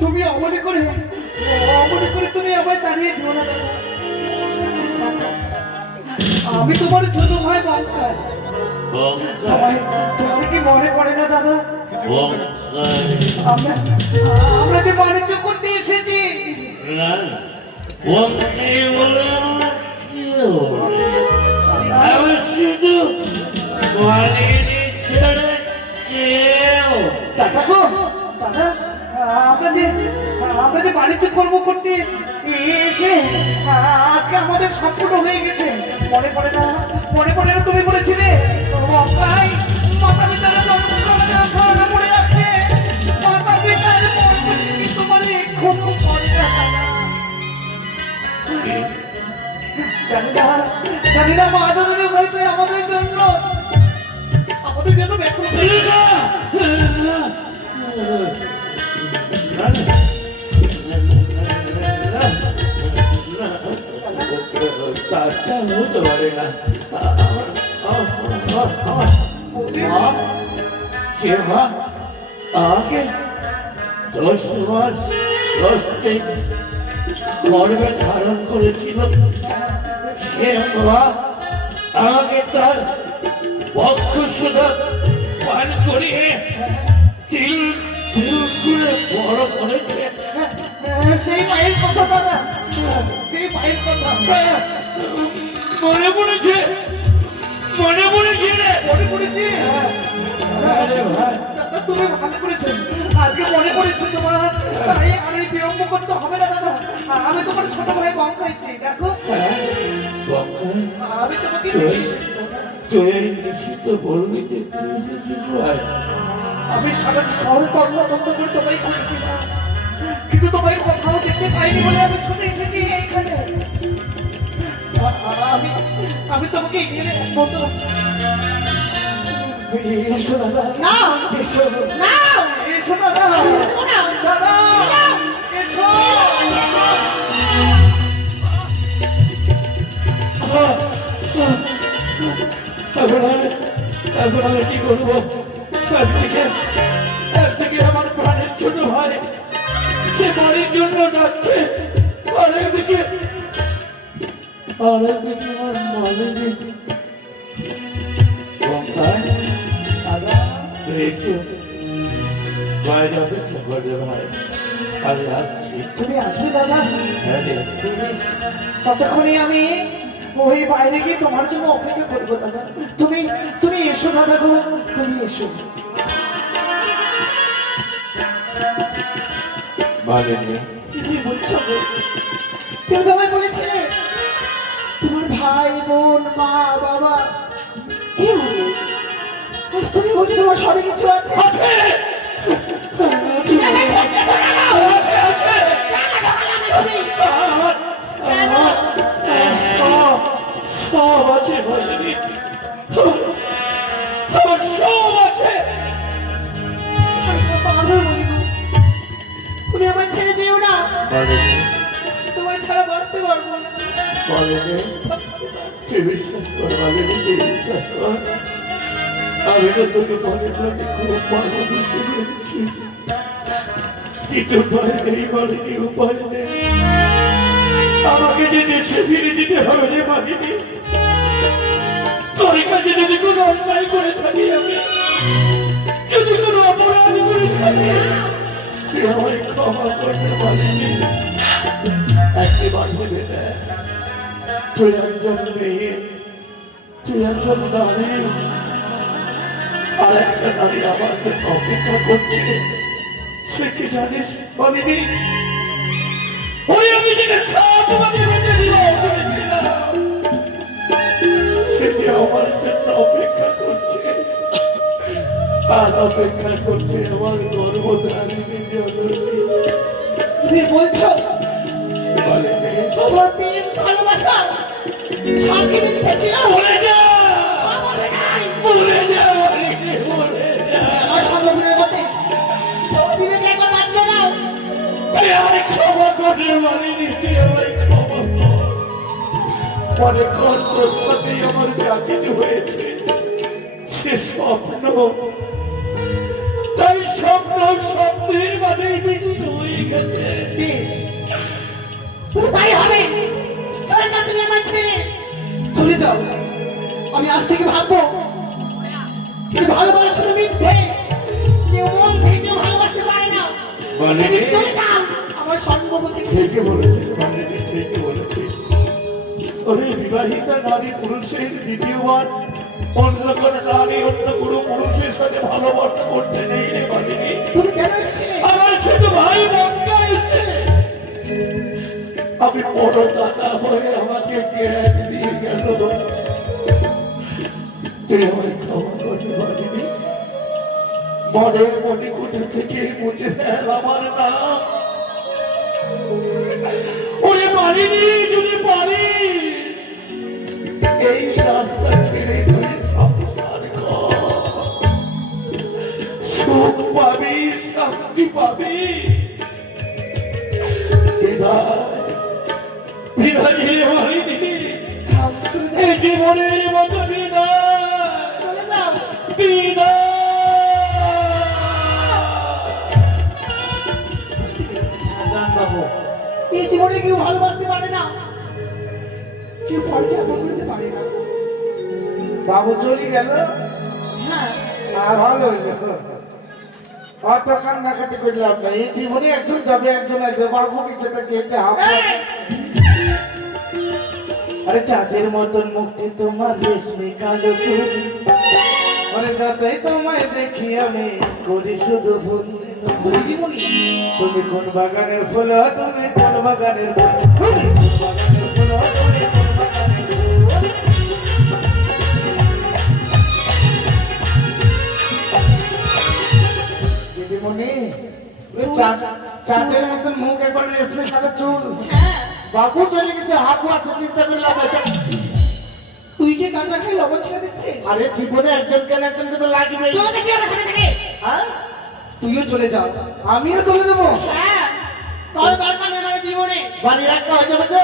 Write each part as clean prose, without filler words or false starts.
তুমি অমনি করে তুমি আমায় দাঁড়িয়ে দিও না দাদা। আমি তোমার ছোট ভাই বাংকার। তোমার কি মনে পড়ে না দাদা? আমরা যে বাণিজ্য করতে এসেছি। আমরা যে বাণিজ্য কর্ম করতে এসে আজকে আমাদের সম্পূর্ণ হয়ে গেছে। মনে পড়ে না তুমি বলেছিলে মাতা পিতার স্মরণে পড়ে যাচ্ছে, মাতা পিতার জানি না মা জননী হয়তো আমাদের জন্য ব্যাকুল হতে পারে না। আমাকে 10 মাস 10 দিন গর্ভে ধারণ করেছিল। সে মা আমাকে তার বক্ষ সুধা পান করিয়ে তিল তিল করে বড় করেছে। সেই মায়ের কথা দাদা, সেই মায়ের কথা মনে পড়েছে রে, মনে পড়েছে। আরে ভাই তুমি ভালো করেছো, আজকে মনে পড়েছে তোমার, তাই আর এই বিলম্ব করতে হবে না দাদা। আমি তোমার ছোট ভাই বঙ্কাইছি, দেখো আমি তোমাকে তুই এই নিশ্চিত বলবি যে তুই এসেছিস ভাই? আমি সারা শহরে তন্ন তন্ন করে তোমায় খুঁজছি না, কিন্তু তোমায় কোথাও দেখতে পাইনি বলে আমি ছুটে এসেছি এইখানে। আমি আমি তোমাকে এখানে বলতো এসো দাদা, না এসো না এসো দাদা, দাদা এসো। এখন আমি কি করবো? একদিকে আমার প্রাণের ছোট ভাই সে বাড়ির জন্য যাচ্ছে, আরেকদিকে আমার মালিক। দাদা তুই একটু বাইরে অপেক্ষা করবে ভাই, আমি আসছি। তুমি আসবে দাদা? হ্যাঁ রে। বেশ, ততক্ষণে আমি ওই বাইরে গিয়ে তোমার জন্য অপেক্ষা করবো দাদা। তুমি তুমি এসো দাদা গো, তুমি এসো। মালিনী, কি বলছো গো? তুমি তোমায় বলেছিলে তোমার ভাই বোন মা বাবা কি বলবে? আজ তুমি বলছো তোমার সবই কিছু আছে। আছে আমি দেখতেছো না? আছে আছে তুমি সব আছে মালিনী, আমার সব আছে। আমি তোমার পাগল বলি গো। তুমি আমায় ছেড়ে যেও না, মালিনী, তোমায় ছাড়া বাঁচতে পারবো না। মালিনী, তুই বিশ্বাস কর মালিনী, তুই বিশ্বাস কর। আমি তো তোকে মনে প্রাণে খুব ভালোবেসে ফেলেছি, কিন্তু উপায় নেই মালিনী, উপায় নেই। আমাকে যে দেশে ফিরে যেতে হবে রে মালিনী। তোর কাছে যদি কোনো অন্যায় করে থাকি, আমি যদি কোনো অপরাধ করে থাকি, তুই আমায় ক্ষমা করতে পারিনি। একবার ভেবে দেখ, তুই একজন মেয়ে, তুই একজন নারী, আর একটা নারী আমার জন্য অপেক্ষা করছে। সে কি জানিস মালিনী? ওই আমি যেটা সাত বাজে বেঁচে করেছিলাম, সে যে আমার জন্য অপেক্ষা করছে, আর অপেক্ষা করছে আমার গর্ভধারিণী জননী। তুমি বলছো মালিনী, তোমার প্রেম ভালোবাসা সবই মিথ্যে ছিল? ভুলে যা, সব হবে নাই। ভুলে যা মালিনী, ভুলে যা। আমার সর্বগুণের মধ্যে বিবেকে একবার বাধ্য নাও। তুই আমায় ক্ষমা কর রে মালিনী, তুই আমায় ক্ষমা কর। মনে কর তোর সাথেই আমার জাতিতে হয়েছে সে স্বপ্ন, তাই স্বপ্ন স্বপ্নের মাঝেই মৃত্যু হয়ে গেছে। বেশ, তুমি তাই হবে। চলে যাও তুমি আমার ছেড়ে, চলে যাও। আমি আজ থেকে ভাববো তুমি ভালোবাসা শুধু মিথ্যে, কেউ মন থেকে কেউ ভালোবাসতে পারে না। মালিনী, তুমি চলে যাও আমার সর্বভূম থেকে। ঠিকই বলেছিস মালিনী, ঠিকই বলেছিস। ওরে বিবাহিতা নারী পুরুষের দ্বিতীয়বার অন্য কোনো নারী অন্য কোনো পুরুষের সাথে ভালোবাসা করতে নেই রে মালিনী। তুমি কেন এসেছিলে? আমার ছোট ভাই মক্কা এসে আমি বড় দাদা হয়ে আমাকে জ্ঞান দিয়ে গেল। তুই আমায় ক্ষমা করতে পারিনি। মনের মণিকুঠি থেকে মুছে ফেল আমার নাম। ওরে মালিনী, যদি পারি এই রাস্তা ছেড়ে তুই সংসার কর, সুখ পাবি, শান্তি পাবি। বিদায়, বিদায় হে মালিনী, যাও, চলে যাও, এই জীবনের মতো বিদায়, চলে যাও। বিদায়। বুঝতে পেরেছি। জান বাবু, এই জীবনে কেউ ভালোবাসতে পারে না, কেউ পরকে আপন করতে পারে না। বাবু চলে গেল, হ্যাঁ, আর ভালো হইল। অত কান্নাকাটি করলাম না, এই জীবনে একজন যাবে একজন আসবে। বাবু কিছু থেকে এই, আরে চাঁদের মতন মুক্তি তোমার রেশমি কালো চুল, আরে যতই তোমায় দেখি আমি করি শুধু ভুল। তুমি কি বলি? তুমি কোন বাগানের ফুল, তুমি কোন বাগানের ফুল, তুমি কোন বাগানের ফুল, তুমি কোন বাগানের ফুল। চাঁদের মতন মুখ একবার রেশমি সাদা চুল হ্যাঁ বাবু চলে গেছে হাবু আছে চিন্তা করে লাভ আছে তুই যে গাঁজা খাই লবণ ছেড়ে দিচ্ছিস আরে জীবনে একজনকে তো লাগবে চলে দেখি আমার সামনে থেকে হ্যাঁ তুইও চলে যা আমিও চলে যাবো হ্যাঁ তোর দরকার নেই আমার জীবনে বাড়ি একা হয়ে যাবে যে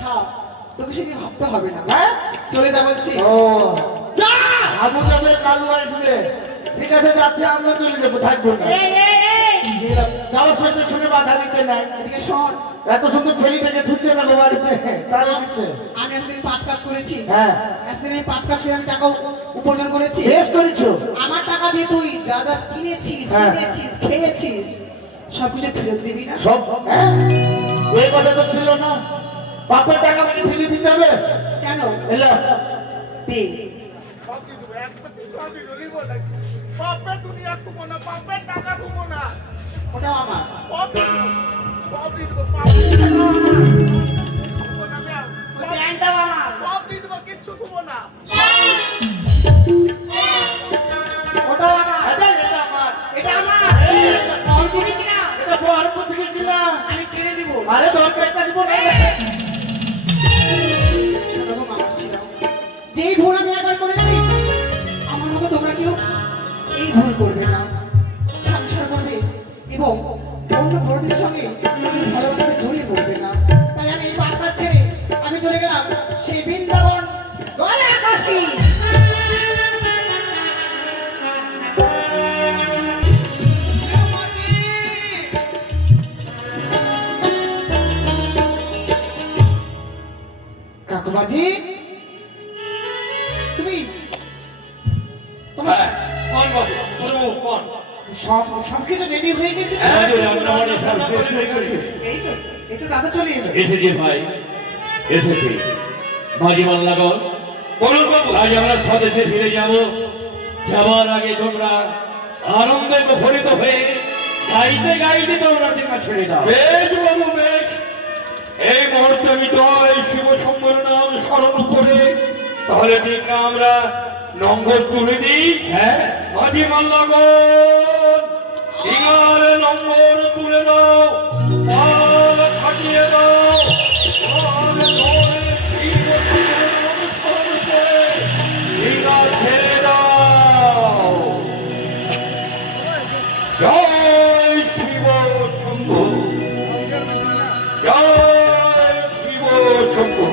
থাক তোকে সেদিন ভাবতে হবে না হ্যাঁ চলে যা বলছি ও যা হাবু যাবে কালু আসবে ঠিক আছে যাচ্ছে আমিও চলে যাবো থাকবো না এই, এই, এই, যাওয়ার সময় শুনে বাধা দিতে নাই এদিকে শোন এত সুন্দর ছেলেটাকে ছুটছে না গো বাড়িতে তারা দিচ্ছে আমি এতদিন পাট কাজ করেছি হ্যাঁ এতদিন আমি পাট কাজ করে আমি টাকা উপার্জন করেছি বেশ করেছো আমার টাকা দিয়ে তুই যা যা কিনেছিস হ্যাঁ। কিনেছিস খেয়েছিস সবকিছু ফেরত দিবি না সব হ্যাঁ ওই কথা তো ছিল না বাপের টাকা মানে ফেলে দিতে হবে কেন এলা দে বাপের দুনিয়া থুবো না বাপের টাকা থুবো না ওটাও আমার সব দিয়ে দেবো থুবো না ম্যাম ওই প্যান্টটাও আমার সব দিয়ে দেবো কিচ্ছু থুবো না ওটাও আমার এটা আমার এটা আমার এই, এটা তুই দিবি কিনা এটা বড় থেকে কিনা আমি কিনে দিব আরে 10 টাকা দিব না শোনো গো মামা ছিলাম যেই ভুল আমি একবার করেছি আমার মতো তোমরা কেউ এই ভুল করবে না সংসার করবে এবং অন্য বড়দের সঙ্গে কেউ ভালোবাসাতে জড়িয়ে পড়বে না তাই আমি এই পাটনা ছেড়ে আমি চলে গেলাম সেই বৃন্দাবন গলা কাশি কাকুমাজি তুমি হ্যাঁ কোন বাবু কোন সব কিছু রেডি হয়ে গেছে হ্যাঁ রান্না বান্না সব শেষ হয়ে গেছে এই তো দাদা চলে এলো এসেছি ভাই এসেছি মাঝি মাল্লাগর বলুন বাবু আজ আমরা স্বদেশে ফিরে যাব যাবার আগে তোমরা আনন্দে মুখরিত হয়ে গাইতে গাইতে তোমরা দিনটা ছেড়ে দাও বেশ বাবু বেশ এই মুহূর্তে আমি জয় শিব শম্ভুর নাম স্মরণ করে তাহলে ঠিক না আমরা নম্বর তুলে দিই হ্যাঁ মাঝি মাল্লাগন ইগার নম্বর তুলে দাও আর খাটিয়ে দাও আর জয় শিব শম্ভুর নাম স্মরণ করে ইগা ছেড়ে দাও জয় শিব শম্ভু জয় শিব শম্ভু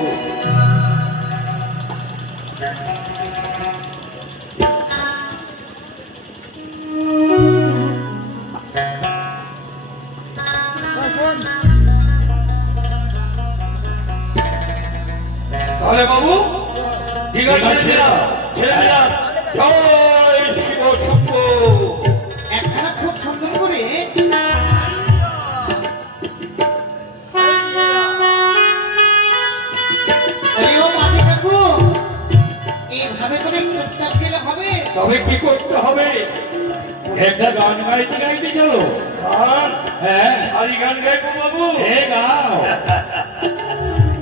তাহলে বাবু ঠিক আছে ছেড়ে দিলাম জয় শিব শম্ভু একখানা খুব সুন্দর করে আরে ও মাঝি কাকু এইভাবে করে চুপচাপ গেলে হবে তবে কি করতে হবে একটা গান গাইতে গাইতে চলো গান হ্যাঁ সারি গান গাইবো বাবু এ গাও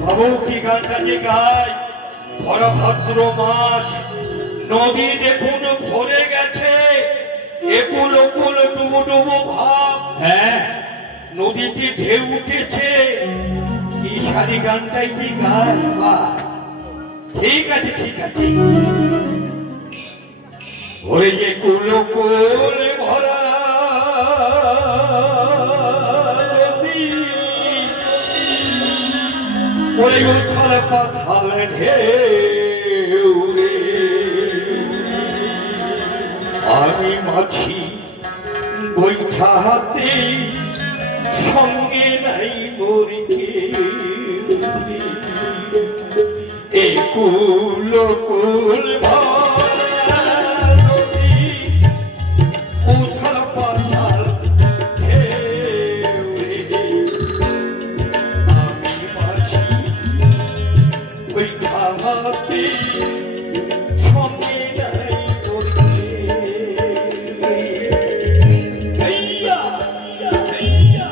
বাবু কি গানটা যে গায় ভরা ভাদ্র মাস নদী দেখুন ভরে গেছে একুল ওকুল ডুবো ডুবো ভাব হ্যাঁ নদীতে ঢেউ উঠেছে কি সারি গানটাই কি গায় বা ঠিক আছে ঠিক আছে ওই যে কুল কুল ভরা নদী ওই উথাল পাথাল ঢেউ রে আমি মাছি বৈঠা হাতে সঙ্গে নাই মরিকে এ কুল কুল ভরা নদী উথাল পাথাল ঢেউ রে আমি মাছি বৈঠা হাতে সঙ্গে নাই মরিকে হেইয়া হেইয়া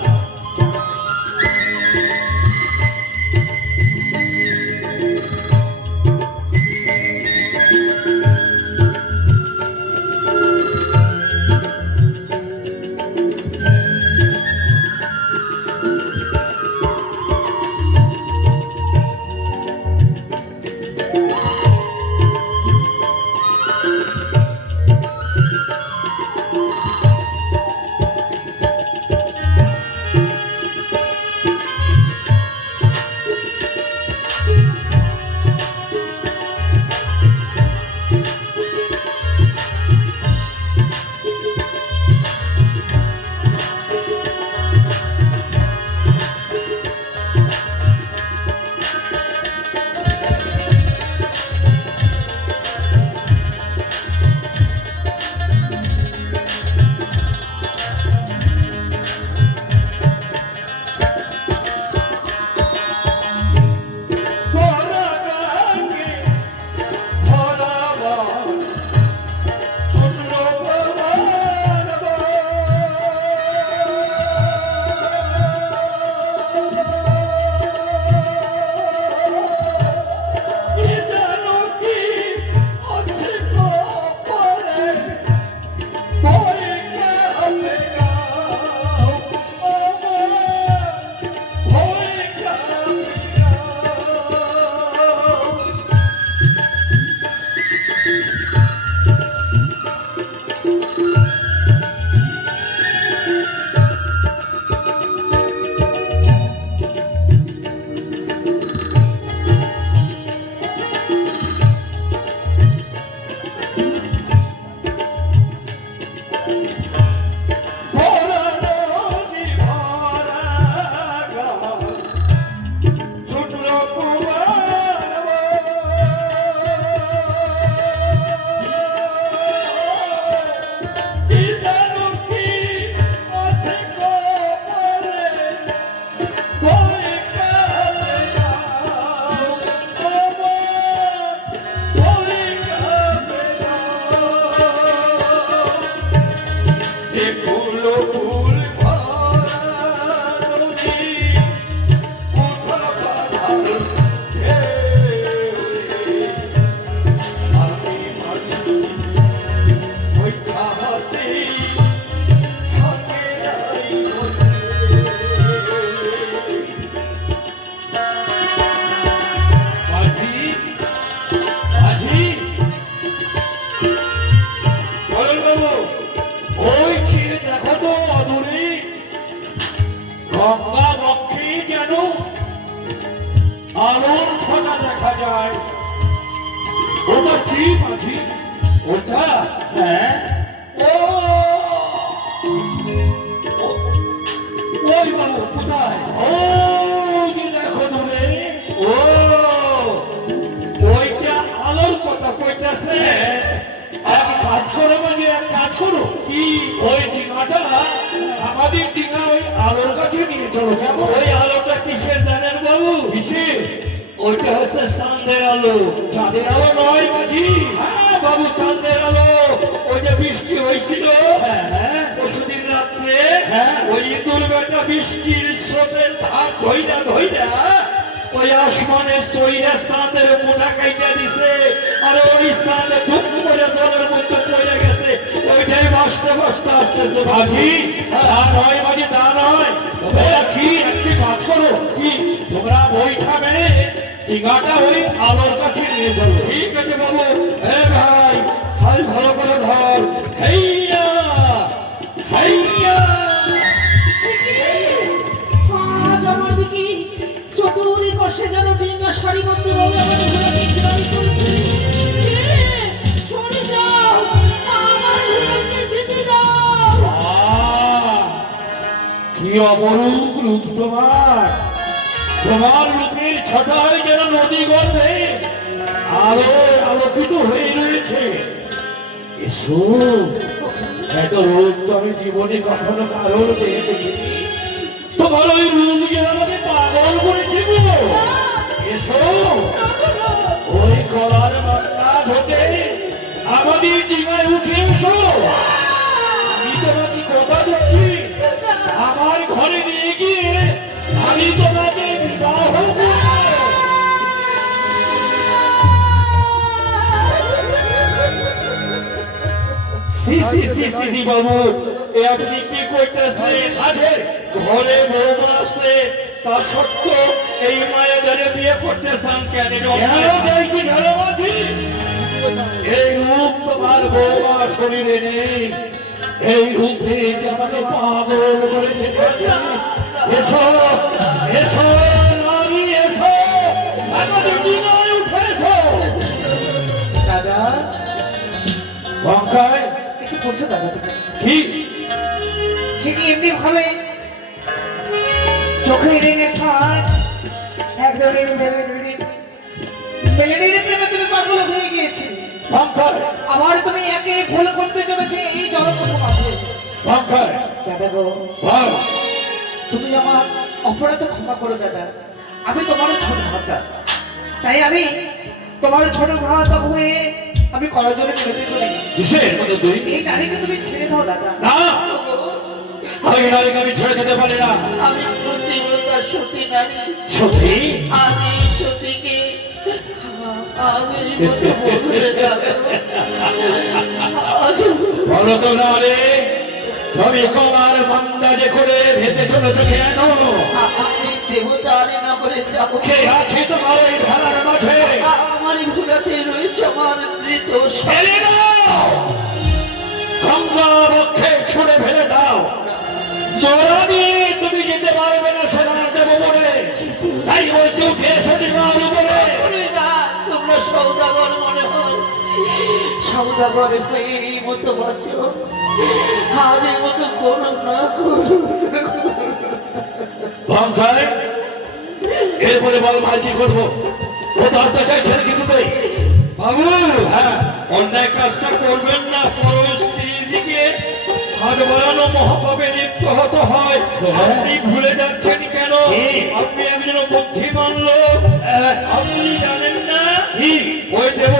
আলোর ছটা দেখা যায়। ওটা কি মাঝি? ওটা হ্যাঁ ও ওই বাবু কোথায়? ও যে দেখো দূরে, ও ওইটা আলোর কথা কইতাছে। এক কাজ করো মাঝি, এক কাজ করো, কি ওই ডিঙাটা আমাদের ডিঙা ওই আলোর কাছে নিয়ে চলো। কেমন? ওই আলোটা কিসের জানেন বাবু? কিসের? ওইটা হচ্ছে চাঁদের আলো। চাঁদের আলো নয় মাঝি। হ্যাঁ বাবু, চাঁদের আলো। ওই যে বৃষ্টি হয়েছিল পরশুদিন রাত্রে, ওই ইঁদুর বেটা বৃষ্টির স্রোতের ধার ধইরা ধইরা ওই আসমানে সইরা চাঁদের মোটা কাইটা দিছে, আর ওই চাঁদ ধুপ করে জলের মধ্যে পড়ে গেছে। ওইটাই বাঁচতে বাঁচতে আসতেছে মাঝি। তা নয় মাঝি, তা নয়। তোমরা কি একটি কাজ করো, কি তোমরা বইটা মেরে ডিঙাটা ওই আলোর কাছে নিয়ে চলো। ঠিক আছে বাবু। হে ভাই, হাল ভালো করে ধর। হেইয়া হেইয়া। আজ আমার দিকে চতুর্পাশে যেন ডিঙ্গা সারিবদ্ধ ভাবে আমার ঘোড়াকে খেয়াল করেছে। সরে যাও, আমার ঘোড়াকে যেতে দাও। কি অপরূপ রূপ তোমার! তোমার রূপের ছটায় যেন নদী গর্ভে আলো আলোকিত হয়ে রয়েছে। এসো, এত রূপ তো আমি জীবনে কখনো কারোর দেহে দেখিনি। তোমার ওই রূপ যেন আমাকে পাগল করেছে গো। এসো, ওই কলার মান্দাজ হতে আমাদের ডিঙায় উঠে এসো। আমি তোমাকে কথা দিচ্ছি, আমার ঘরে নিয়ে গিয়ে আমি তোমাকে বিবাহ করব। সি সি সি সি সি বাবু, এ আপনি কি কইতেছেন? আছে ঘরে বৌমা আছে, তা সত্ত্বেও এই মায়েদের বিয়ে করতে চান কেন? চাইছি ঘরে মাঝি, এই রূপ তোমার বৌমা শরীরে নেই। এই রূপে যে আমাকে পাগল করেছে। এসো এসো নারী, এসো আমাদের ডিঙায় উঠে এসো। দাদা, লঙ্কায় কি করছো দাদা তুমি? কি ঠিকই এমনি ভাবে চোখে রেঙে সাজ একদম মেলেনির প্রেমে তুমি পাগল হয়ে গিয়েছি। লঙ্কায় আবার তুমি একে ভুল করতে চলেছে এই জনপথ মাঝে। লঙ্কায় দাদা গো, বল। তুমি আমার অপরাধ ক্ষমা করো দাদা। আমি তোমার ছোট ভাতা, তাই আমি তোমার ছোট ভাতা হয়ে আমি করজোরে বিরতি করি। কিসের মধ্যে তুই? এই নারীকে তুমি ছেড়ে দাও দাদা। না, আমি নারীকে আমি ছেড়ে দিতে পারি না। আমি প্রতিবতা সতী নারী, সত্যি? আমি সতীকে আজের মতো বলবে দাদা। বলো তো না রে, তুমি কমার মন্দাজে করে ভেসে চলেছো কেন? আমি দেবতার নগরে যাবো। কে আছে তোমার এই ভেলার মাঝে? আমার ঘোড়াতে রয়েছে আমার মৃত ফেলে দাও, গঙ্গা বক্ষে ছুড়ে ফেলে দাও। তোরা নিয়ে তুমি যেতে পারবে না সেনার দেব বলে, তাই বলছি উঠে এসে দিবার উপরে। না, তোমরা সৌদাগর মনে হয়, সৌদাগর হয়ে এই মতো বাঁচো। আজের মতো করুন না, করুন না। লঙ্কায় এরপরে বল ভাই কি করবো? ও তো আসতে চাইছেন কিছুতেই। বাবু, হ্যাঁ, অন্যায় কাজটা করবেন না। পর স্ত্রীর দিকে হাত বাড়ানো মহাপাপে লিপ্ত হতে হয়। আপনি ভুলে যাচ্ছেন কেন? কি? আপনি একজন বুদ্ধিমান লোক। আপনি জানেন না কি? ওই দেব